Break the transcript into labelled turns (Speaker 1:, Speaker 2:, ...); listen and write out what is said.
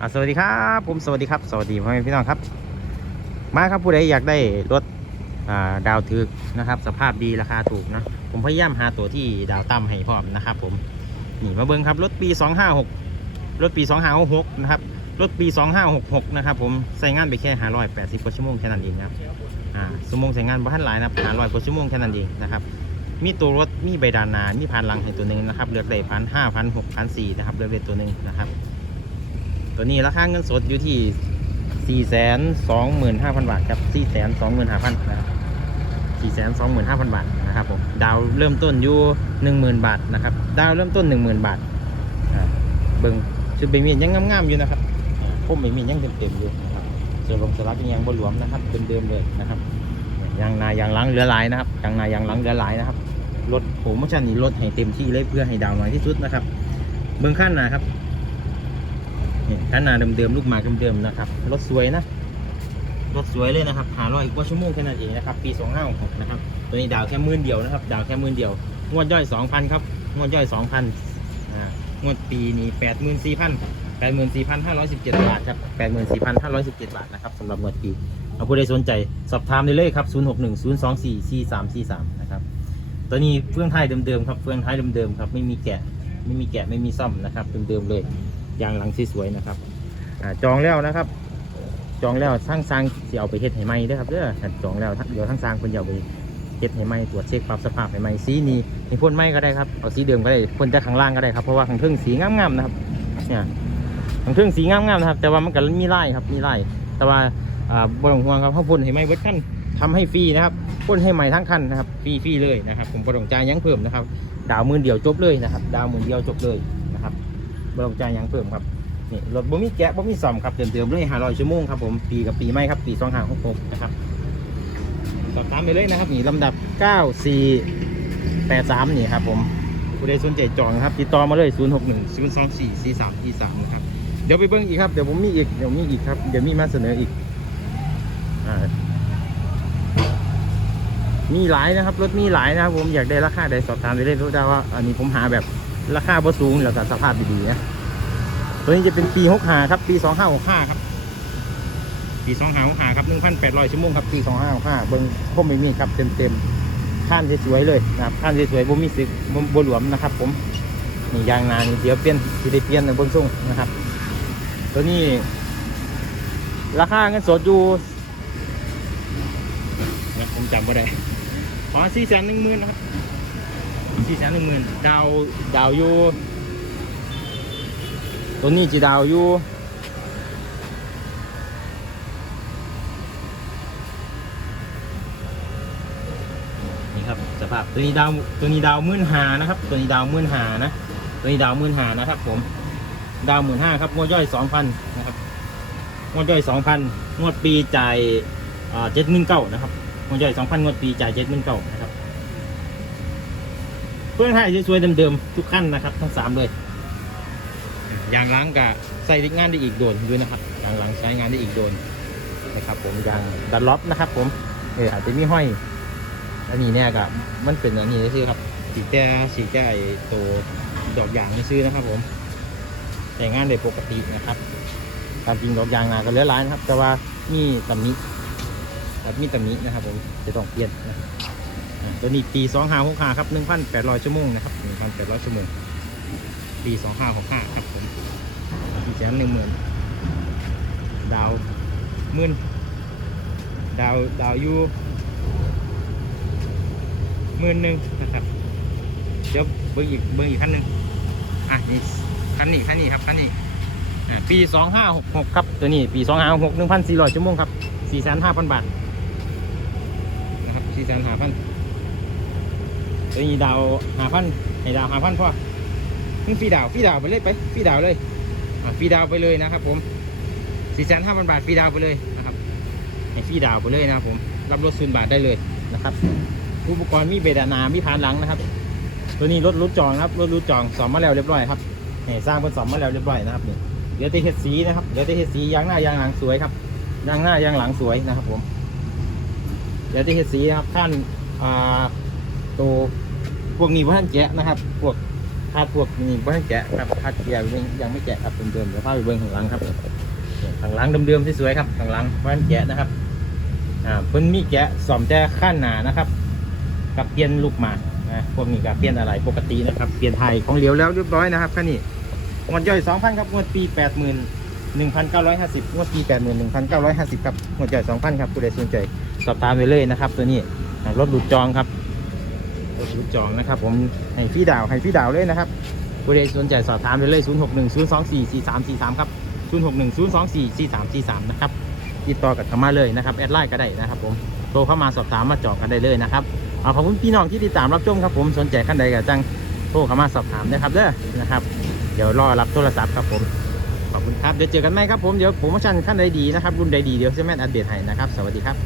Speaker 1: อะสวัสดีครับผมสวัสดีครับสวัสดีพ่อแม่พี่น้องครับ มาครับผู้ใดอยากได้รถดาวถึกนะครับ สภาพดีราคาถูกนะผมพยายามหาตัวที่ดาวต่ำให้พร้อมนะครับ ผมนี่มาเบิ้งครับรถปี 256 รถปี 2566นะครับรถปี 2566นะครับผมใส่งานไปแค่580กว่าชั่วโมงแค่นั้นเองครับอ่าชั่วโมงใส่งานบ้านหลายนะ500กว่าชั่วโมงแค่นั้นเองนะครับมีตัวรถมีใบดานนามีพานลังให้ตัวหนึ่งนะครับเลือกได้พันห้าพันหกพันสี่นะครับเลือกได้ตัวหนึ่งนะครับ ตัวนี้ราคาเงินสดอยู่ที่ 4 2 5 0 0 0 บาทครับ 4 2 5 0 0 0นะครับ4 2 5 0 0 0 บาทนะครับผม ดาวเริ่มต้นอยู่ 10,000 บาทนะครับ ดาวเริ่มต้น 10,000 บาทอ่าเบิ่งชุดใบมีดยังงามๆอยู่นะครับอ่าพุ่มใบมีดยังเต็มๆอยู่นะครับส่วนลงสลักยังบ่หลวมนะครับเดิมๆเลยนะครับยางนายางหลังเหลือหลายนะครับยางนายางหลังเหลือหลายนะครับรถผมว่าชันนี้รถให้เต็มที่เลยเพื่อให้ดาวน้อยที่สุดนะครับ เบื้องขั้นนะครับ นี่ด้านหน้าเดิมๆลูกหมาเดิมๆนะครับรถสวยนะรถสวยเลยนะครับหาร้อยกว่าชั่วโมงแค่นั้นเองนะครับปี2 5 6นะครับตัวนี้ดาวแค่มื่นเดียวนะครับ ดาวแค่มื่นเดียวงวดย่อย 2,000ครับงวดย่อย 2,000อ่างวดปีนี้84,000 84,517 บาทครับ84,517 บาทนะครับสำหรับงวดปีเอาผู้ใดสนใจสอบถามได้เลยครับ 0610244343 นะครับตัวนี้เฟื่องไทยเดิมๆครับเฟื่องไทยเดิมๆครับไม่มีแกะไม่มีแกะไม่มีซ่อมนะครับเดิมๆเลย ยางหลังสวยนะครับอจองแล้วนะครับ จองแล้วทั้งสร้างสิเอาไปเฮ็ดให้ใหม่ด้อครับเด้อจองแล้วเดี๋ยวทั้งสร้างเพิ่นจะเอาไปเฮ็ดให้ใหม่ตรวจเช็คปรับสภาพให้ใหม่สีนี้ให้พ่นไหม้ก็ได้ครับเอาสีเดิมก็ได้พ่นจากข้างล่างก็ได้ครับเพราะว่าข้างเทิงสีงามๆนะครับเนี่ยข้างเทิงสีงามๆนะครับ แต่ว่ามันก็มีลายครับมีลายแต่ว่าบ่ต้องห่วงครับเขาพ่นให้ใหม่เบิดคันทำให้ฟรีนะครับพ่นให้ใหม่ทั้งคันนะครับฟรีๆเลยนะครับ ผมบ่ต้องจ่ายยังเพิ่มนะครับ ดาวมื่นเดียวจบเลยนะครับ ดาวมื่นเดียวจบเลยนะครับ บ่ต้องจ่ายยังเพิ่มครับนี่รถบ่มีแกะบ่มีซ่อมครับเดิมๆเลย500ชั่วโมงครับผมปีกับปีใหม่ครับปี2566นะครับสอบถามไปเลยนะครับนี่ลำดับ9483นี่ครับผมผู้ใดสนใจจองครับติดต่อมาเลย061 024 4343นะครับเดี๋ยวไปเบิ่งอีกครับเดี๋ยวผมมีอีกเดี๋ยวมีอีกครับเดี๋ยวมีมาเสนออีกอ่ามีหลายนะครับ รถมีหลายนะครับผมอยากได้ราคาใดสอบถามไปเลยรู้ได้ว่า อันนี้ผมหาแบบ ราคาบ่สูงแล้วก็สภาพดีๆนะตัวนี้จะเป็นปี6 5ครับ ปี2565ครับ ปี2565ครับ1,800ชั่วโมงครับ ปี2565เบิ้งคมไม่มีครับ เต็มๆข้านสวยๆเลยนะครับข้านสวยๆบ่มีสึกบ่บ่หลวมนะครับ ผมนี่ยางนานี่เดี๋ยวเปลี่ยนสิได้เปลี่ยนในเบนส่งนะครับ ตัวนี้ ราคาเงินสดอยู่นะผมจำไม่ได้ขอสี่แสนหนึ่งหมื่นนะครับ สี่แสนหนึ่งหมื่นดาวดาวอยู่ตัวนี้จีดาวอยู่นี่ครับสภาพตัวนี้ดาวตัวนี้ดาวมื่นหานะครับ ตัวนี้ดาวมื่นหานะ ตัวนี้ดาวมื่นหานะครับ ผม ดาวหมื่นห้าครับงวดย่อยสองพันนะครับงวดย่อยสองพันงวดปีจ่ายเจ็ดหมื่นเก้านะครับงวดย่อยสองพันงวดปีจ่ายเจ็ดหมื่นเก้า พื่อนให้สวยๆเดิมๆทุกขั้นนะครับ ทั้งสามเลยยางล้างกับใส่งานได้อีกโดนด้วยนะครับยางล้างใช้งานได้อีกโดนนะครับ ผมยางดันล็อปนะครับ ผมเอออาจจะมีห้อยอันนี้เนี่ยกับมันเป็นอันนี้ซื้อครับสีแก้สีแก้ไอตัวดอกยางนี่ซื้อนะครับ ผมใช้งานได้ปกตินะครับตามจริงดอกยางนาก็เหลือหลายนะครับ แต่ว่ามีตำหนิแบบมีตำหนินะครับ ผมจะต้องเปลี่ยนนะครับ ตัวนี้ปี2 5 6 5ครับ1,800ชั่วโมงนะครับ1,800ชั่วโมง ปีสองห้าหกห้าครับผมสี่แสนหนึ่งหมื่นดาวมื่นดาวดาวยูมื่นหนึ่งนะครับเดี๋ยวเบิ้งอีกเบิ้งอีกขั้นหนึ่งอะนี่ขั้นนี้ขั้นนี้ครับขั้นนี้ปีสองห้าหกหกครับตัวนี้ปีสองห้าหกหนึ่งพันสี่ร้อยชั่วโมงครับสี่แสนห้าพันบาทนะครับสี่แสนห้าพัน ตัวนี้ดาวหาพันให้ดาวหาพันพ่อมึงฟรีดาวฟรีดาวไปเลยไปฟรีดาวเลยอะฟรีดาวไปเลยนะครับ ผมสี่แสนห้าพันบาทฟรีดาวไปเลยนะครับให้ฟรีดาวไปเลยนะครับผมรับรถศูนย์บาทได้เลยนะครับ อุปกรณ์มีเบดานามีพานหลังนะครับ ตัวนี้รถรถจองครับรถรถจองสอมมาแล้วเรียบร้อยครับให้สร้างเป็นสอมมาแล้วเรียบร้อยนะครับเนี่ยเดี๋ยวจะเห็ดสีนะครับเดี๋ยวจะเห็ดสียางหน้ายางหลังสวยครับยางหน้ายางหลังสวยนะครับ ผม เดี๋ยวจะเห็ดสีนะครับท่านอ่า ตัวพวกนี้ว่าท่านแกะนะครับ พวกถ้าพวกนี้บ่ให้แกะครับถ้าเกียร์ยังไม่แกะครับเดิมๆเดี๋ยวพาไปเบิ้งข้างหลังครับข้างหลังเดิมๆสวยๆครับข้างหลังบ่ให้แกะนะครับอ่าเพิ่นมีแกะซ่อมแต่ข้างหน้านะครับ กับเปลี่ยนลูกหมากนะพวกนี้กับเปลี่ยนอะไรปกตินะครับเปลี่ยนไทยของเหลียวแล้วเรียบร้อยนะครับคันนี้งวดย่อย2,000ครับงวดปี80,000 1,950งวดปี81,950ครับงวดย่อย2,000ครับผู้ใดสนใจสอบถามไปเลยนะครับ ตัวนี้รถหลุดจองครับ ถหลุดจองนะครับ ผมให้พี่ดาวให้พี่ดาวเลยนะครับผู้ใดสนใจสอบถามไปเลย 0610244343 ครับ 0610244343 นะครับ ติดต่อกับเข้ามาเลยนะครับ แอดไลน์ก็ได้นะครับผม โทรเข้ามาสอบถามมาจองกันได้เลยนะครับเอาขอบคุณพี่น้องที่ติดตามรับชมครับผม สนใจขั้นใดก็จังโทรเข้ามาสอบถามนะครับเด้อนะครับ เดี๋ยวรอรับโทรศัพท์ครับผม ขอบคุณครับ เดี๋ยวเจอกันไหมครับผม เดี๋ยวโปรโมชั่นขั้นใดดีนะครับ รุ่นใดดีเดี๋ยวจะแม่นอัปเดตให้นะครับ สวัสดีครับ